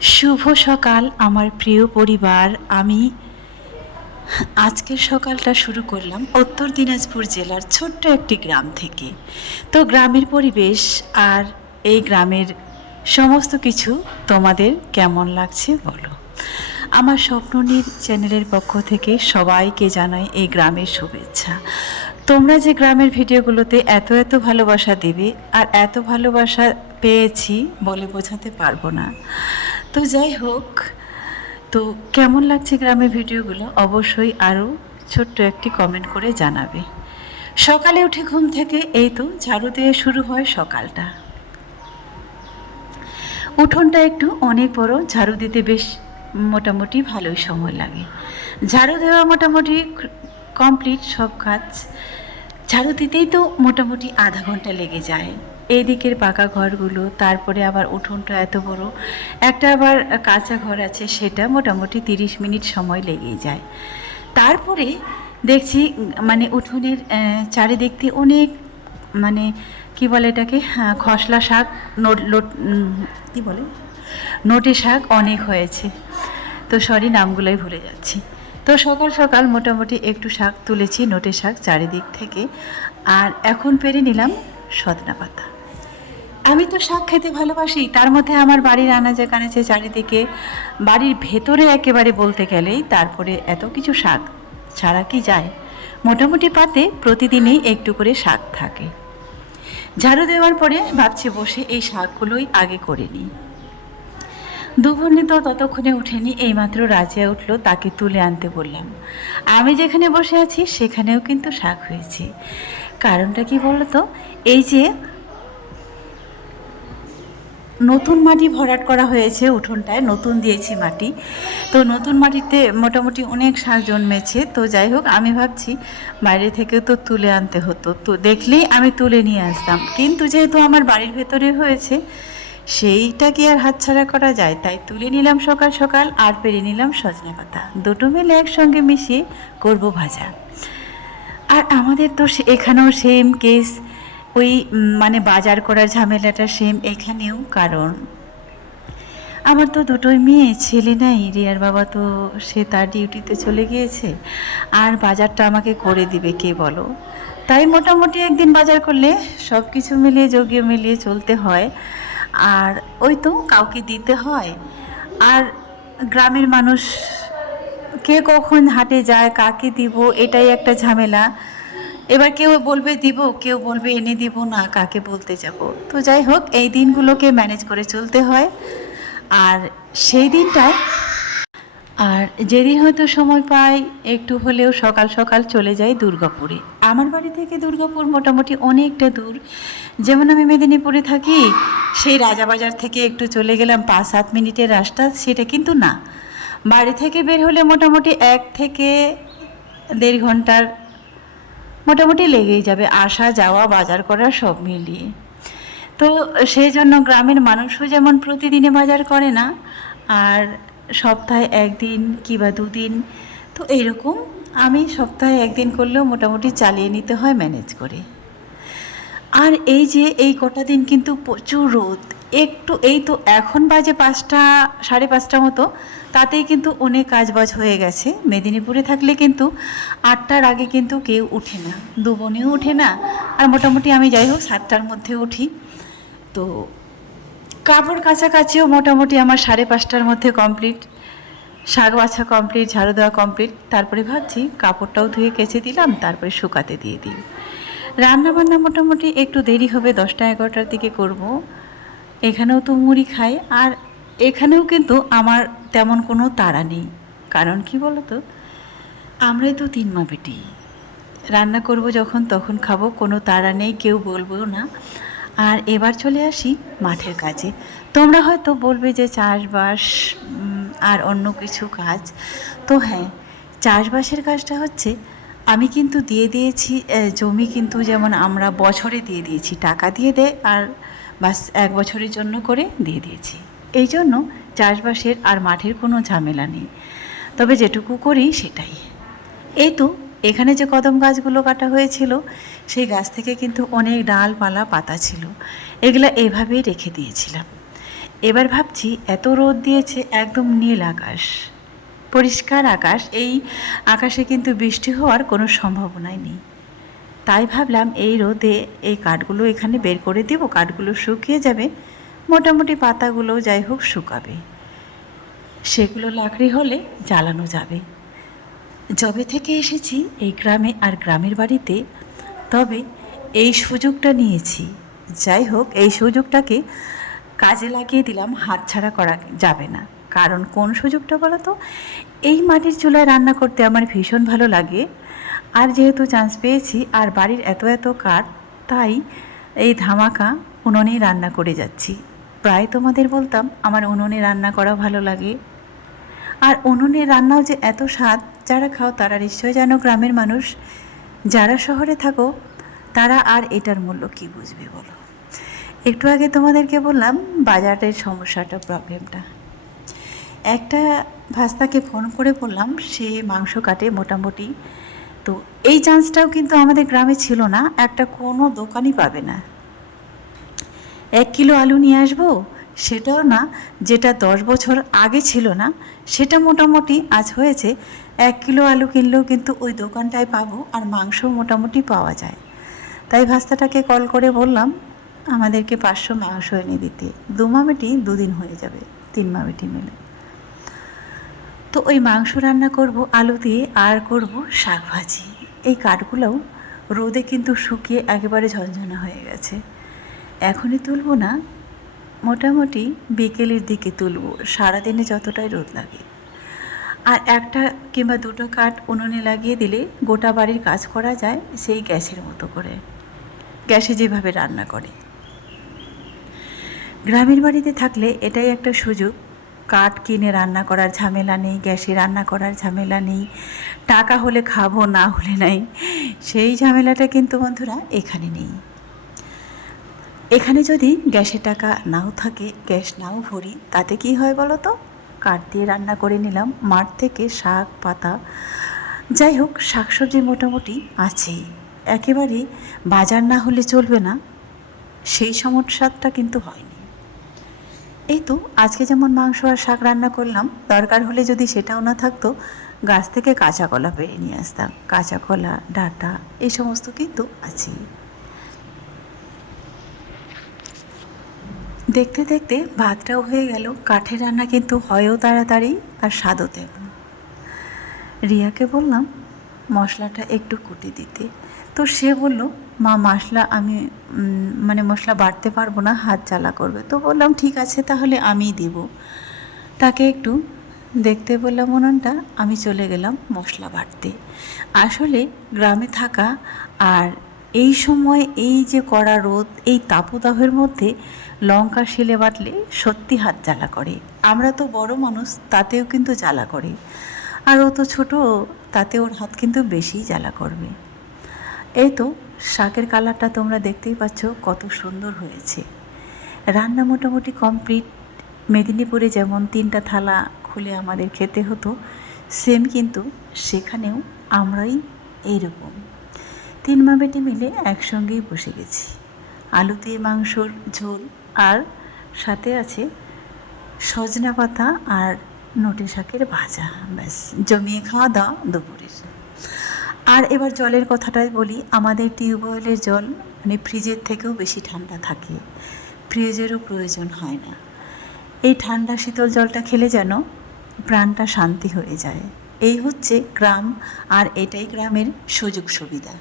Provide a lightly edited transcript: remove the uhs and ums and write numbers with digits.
শুভ সকাল আমার প্রিয় পরিবার। আমি আজকের সকালটা শুরু করলাম উত্তর দিনাজপুর জেলার ছোট্ট একটি গ্রাম থেকে। তো গ্রামের পরিবেশ আর এই গ্রামের সমস্ত কিছু তোমাদের কেমন লাগছে বলো। আমার স্বপ্ননীর চ্যানেলের পক্ষ থেকে সবাইকে জানাই এই গ্রামের শুভেচ্ছা। তোমরা যে গ্রামের ভিডিওগুলোতে এত এত ভালোবাসা দেবে আর এত ভালোবাসা পেয়েছি বলে বোঝাতে পারবো না। তো যাই হোক, তো কেমন লাগছে গ্রামের ভিডিওগুলো অবশ্যই আরও ছোট্ট একটি কমেন্ট করে জানাবে। সকালে উঠে ঘুম থেকে এই তো ঝাড়ু দিয়ে শুরু হয় সকালটা। উঠোনটা একটু অনেক বড়, ঝাড়ু দিতে বেশ মোটামুটি ভালোই সময় লাগে। ঝাড়ু দেওয়া মোটামুটি কমপ্লিট সব কাজ। ঝাড়ু দিতেই তো মোটামুটি আধা ঘন্টা লেগে যায়। এই দিকের পাকা ঘরগুলো, তারপরে আবার উঠোনটা এত বড়, একটা আবার কাঁচা ঘর আছে, সেটা মোটামুটি 30 মিনিট সময় লেগেই যায়। তারপরে দেখছি মানে উঠোনের চারিদিক দিয়ে অনেক মানে কি বলে এটাকে, খসলা শাক, কী বলে, নোটে শাক অনেক হয়েছে। তো সরি, নামগুলোই ভুলে যাচ্ছি। তো সকাল সকাল মোটামুটি একটু শাক তুলেছি, নোটে শাক চারিদিক থেকে। আর এখন পেরে নিলাম সজনা পাতা। আমি তো শাক খেতে ভালোবাসি, তার মধ্যে আমার বাড়ির আনাচে কানাচে চারিদিকে, বাড়ির ভেতরে একেবারে বলতে গেলেই, তারপরে এত কিছু শাক ছাড়া কি যায়। মোটামুটি পাতে প্রতিদিনই একটু করে শাক থাকে। ঝাড়ু দেওয়ার পরে ভাবছি বসে এই শাকগুলোই আগে করে নিই। দুভনি তো ততক্ষণে উঠেনি, এইমাত্র রাজিয়া উঠলো, তাকে তুলে আনতে বললাম। আমি যেখানে বসে আছি সেখানেও কিন্তু শাক হয়েছে। কারণটা কি বলতো, এই যে নতুন মাটি ভরাট করা হয়েছে উঠোনটায়, নতুন দিয়েছি মাটি, তো নতুন মাটিতে মোটামুটি অনেক শাক জন্মেছে। তো যাই হোক, আমি ভাবছি বাইরে থেকেও তো তুলে আনতে হতো, তো দেখলেই আমি তুলে নিয়ে আসতাম, কিন্তু যেহেতু আমার বাড়ির ভেতরে হয়েছে সেইটা কি আর হাতছাড়া করা যায়, তাই তুলে নিলাম সকাল সকাল। আর পেরে নিলাম সজনে পাতা, দুটো মিলে একসঙ্গে মিশিয়ে করব ভাজা। আর আমাদের তো এখানেও সেম কেস, ওই মানে বাজার করার ঝামেলাটা সেম এখানেও। কারণ আমার তো দুটোই মেয়ে, ছেলে নাই, রিয়ার বাবা তো সে তার ডিউটিতে চলে গিয়েছে, আর বাজারটা আমাকে করে দিবে কে বলো। তাই মোটামুটি একদিন বাজার করলে সব কিছু মিলিয়ে যোগিয়ে মিলিয়ে চলতে হয়। আর ওই তো কাউকে দিতে হয়। আর গ্রামের মানুষ কে কখন হাটে যায়, কাকে দিব, এটাই একটা ঝামেলা। এবার কেউ বলবে দিব, কেউ বলবে এনে দিব না, কাকে বলতে যাব। তো যাই হোক, এই দিনগুলোকে ম্যানেজ করে চলতে হয়। আর সেই দিনটায়, আর যেদিন হয়তো সময় পাই একটু হলেও সকাল সকাল চলে যাই দুর্গাপুরে। আমার বাড়ি থেকে দুর্গাপুর মোটামুটি অনেকটা দূর। যেমন আমি মেদিনীপুরে থাকি, সেই রাজাবাজার থেকে একটু চলে গেলাম 5-7 মিনিটের রাস্তা, সেটা কিন্তু না। বাড়ি থেকে বের হলে মোটামুটি 1 থেকে 1.5 ঘন্টার মোটামুটি লেগেই যাবে, আসা যাওয়া বাজার করা সব মিলিয়ে। তো সেই জন্য গ্রামের মানুষও যেমন প্রতিদিনে বাজার করে না, আর সপ্তাহে 1 দিন কিংবা 2 দিন, তো এইরকম আমি সপ্তাহে 1 দিন করলেও মোটামুটি চালিয়ে নিতে হয় ম্যানেজ করে। আর এই যে এই কটা দিন কিন্তু প্রচুর রোদ, একটু এই তো এখন বাজে 5টা 5:30 মতো, তাতেই কিন্তু অনেক কাজবাজ হয়ে গেছে। মেদিনীপুরে থাকলে কিন্তু 8টার আগে কিন্তু কেউ উঠে না, দুবনেও উঠে না। আর মোটামুটি আমি যাই হোক 7টার মধ্যে উঠি। তো কাপড় কাচাকাচিও মোটামুটি আমার 5:30টার মধ্যে কমপ্লিট, শাক বাছা কমপ্লিট, ঝাড়ু দেওয়া কমপ্লিট। তারপরে ভাবছি কাপড়টাও ধুয়ে কেচে দিলাম, তারপরে শুকাতে দিয়ে দিই। রান্নাবান্না মোটামুটি একটু দেরি হবে, 10টা-11টার দিকে করব। এখানেও তো মুড়ি খাই, আর এখানেও কিন্তু আমার তেমন কোনো তাড়া নেই। কারণ কি বলো তো, আমরাই তো 3 মা বেটি, রান্না করব যখন তখন খাবো, কোনো তাড়া নেই, কেউ বলবেও না। আর এবার চলে আসি মাঠের কাজে। তোমরা হয়তো বলবে যে চাষবাস আর অন্য কিছু কাজ, তো হ্যাঁ, চাষবাসের কাজটা হচ্ছে আমি কিন্তু দিয়ে দিয়েছি। জমি কিন্তু যেমন আমরা বছরে দিয়ে দিয়েছি, টাকা দিয়ে দেয় আর বাস 1 বছরের জন্য করে দিয়ে দিয়েছি। এই জন্য চাষবাসের আর মাঠের কোনো ঝামেলা নেই, তবে যেটুকু করি সেটাই। এই তো এখানে যে কদম গাছগুলো কাটা হয়েছিল, সেই গাছ থেকে কিন্তু অনেক ডালপালা পাতা ছিল, এগুলো এভাবেই রেখে দিয়েছিলাম। এবার ভাবছি এত রোদ দিয়েছে, একদম নীল আকাশ, পরিষ্কার আকাশ, এই আকাশে কিন্তু বৃষ্টি হওয়ার কোনো সম্ভাবনাই নেই। তাই ভাবলাম এই রোদে এই কাঠগুলো এখানে বের করে দিব, কাঠগুলো শুকিয়ে যাবে, মোটামুটি পাতাগুলো যাই হোক শুকাবে, সেগুলো লাকড়ি হলে জ্বালানো যাবে। যবে থেকে এসেছি এই গ্রামে আর গ্রামের বাড়িতে, তবে এই সুযোগটা নিয়েছি। যাই হোক, এই সুযোগটাকে কাজে লাগিয়ে দিলাম, হাতছাড়া করা যাবে না। কারণ কোন সুযোগটা বলো তো? এই মাটির চুলায় রান্না করতে আমার ভীষণ ভালো লাগে। আর যেহেতু চান্স পেয়েছি আর বাড়ির এত এত কাঠ, তাই এই ধামাকা উনুনেই রান্না করে যাচ্ছি। প্রায় তোমাদের বলতাম আমার উনুনে রান্না করা ভালো লাগে, আর উনুনে রান্নাও যে এত স্বাদ, যারা খাও তারা নিশ্চয় জানো। গ্রামের মানুষ, যারা শহরে থাকো তারা আর এটার মূল্য কী বুঝবে বলো। একটু আগে তোমাদেরকে বললাম বাজারের সমস্যাটা, প্রবলেমটা। একটা ভাস্তাকে ফোন করে বললাম, সে মাংস কাটে মোটামুটি। তো এই চান্সটাও কিন্তু আমাদের গ্রামে ছিল না, একটা কোনো দোকানই পাবে না। 1 কিলো আলু নিয়ে আসবো, সেটাও না, যেটা 10 বছর আগে ছিল না সেটা মোটামুটি আজ হয়েছে। 1 কিলো আলু কিনলেও কিন্তু ওই দোকানটায় পাবো, আর মাংস মোটামুটি পাওয়া যায়। তাই ভাস্তাটাকে কল করে বললাম আমাদেরকে 500 মাংস এনে দিতে। 2 মামেটি 2 দিন হয়ে যাবে, 3 মামেটি মিলে। তো ওই মাংস রান্না করব আলু দিয়ে, আর করব শাক ভাজি। এই কাঠগুলোও রোদে কিন্তু শুকিয়ে একেবারে ঝনঝনা হয়ে গেছে। এখনই তুলব না, মোটামুটি বিকেলের দিকে তুলব, সারাদিনে যতটাই রোদ লাগে। আর একটা কিংবা 2টো কাঠ উনুনে লাগিয়ে দিলে গোটা বাড়ির কাজ করা যায়, সেই গ্যাসের মতো করে, গ্যাসে যেভাবে রান্না করে। গ্রামের বাড়িতে থাকলে এটাই একটা সুযোগ, কাঠ কিনে রান্না করার ঝামেলা নেই, গ্যাসে রান্না করার ঝামেলা নেই, টাকা হলে খাবো না হলে নাই, সেই ঝামেলাটা কিন্তু বন্ধুরা এখানে নেই। এখানে যদি গ্যাসে টাকা নাও থাকে, গ্যাস নাও ভরি, তাতে কি হয় বলো তো? কাঠ দিয়ে রান্না করে নিলাম, মাঠ থেকে শাক পাতা, যাই হোক শাকসবজি মোটামুটি আছেই, একেবারে বাজার না হলে চলবে না, সেই সমস্যাটা কিন্তু হয়নি। এই তো আজকে যেমন মাংস আর শাক রান্না করলাম, দরকার হলে যদি সেটাও না থাকতো, গাছ থেকে কাঁচা কলা পেড়ে নিয়ে আসতাম। কাঁচা কলা, ডাঁটা, এই সমস্ত কিন্তু আছে। দেখতে দেখতে ভাতটাও হয়ে গেল। কাঠের রান্না কিন্তু হয়ও তাড়াতাড়ি আর স্বাদও তেমন। রিয়াকে বললাম মশলাটা একটু কুটে দিতে, তো সে বলল মা মশলা আমি মশলা বাটতে পারবো না, হাত জ্বালা করবে। তো বললাম ঠিক আছে তাহলে আমিই দেব। তাকে একটু দেখতে বললাম উনুনটা, আমি চলে গেলাম মশলা বাটতে। আসলে গ্রামে থাকা আর এই সময় এই যে কড়া রোদ, এই তাপদাহের মধ্যে লঙ্কা শিলে বাটলে সত্যি হাত জ্বালা করে। আমরা তো বড় মানুষ, তাতেও কিন্তু জ্বালা করে, আর ও তো ছোটো, তাতে ওর হাত কিন্তু বেশিই জ্বালা করবে। এই তো শাকের কালারটা তোমরা দেখতেই পাচ্ছ কত সুন্দর হয়েছে। রান্না মোটামুটি কমপ্লিট। মেদিনীপুরে যেমন 3টা থালা খুলে আমাদের খেতে হতো, সেম কিন্তু সেখানেও আমরাই এইরকম 3 মা বেটি মিলে একসঙ্গেই বসে গেছি। আলু দিয়ে মাংসর ঝোল, আর সাথে আছে সজনা পাতা আর নোটে শাকের ভাজা, ব্যাস জমিয়ে খাওয়া দাওয়া দুপুরের। আর এবার জলের কথাটাই বলি, আমাদের টিউবওয়েলের জল ফ্রিজের থেকেও বেশি ঠান্ডা থাকে, ফ্রিজেরও প্রয়োজন হয় না। এই ঠান্ডা শীতল জলটা খেলে যেন প্রাণটা শান্তি হয়ে যায়। এই হচ্ছে গ্রাম, আর এটাই গ্রামের সুযোগ সুবিধা।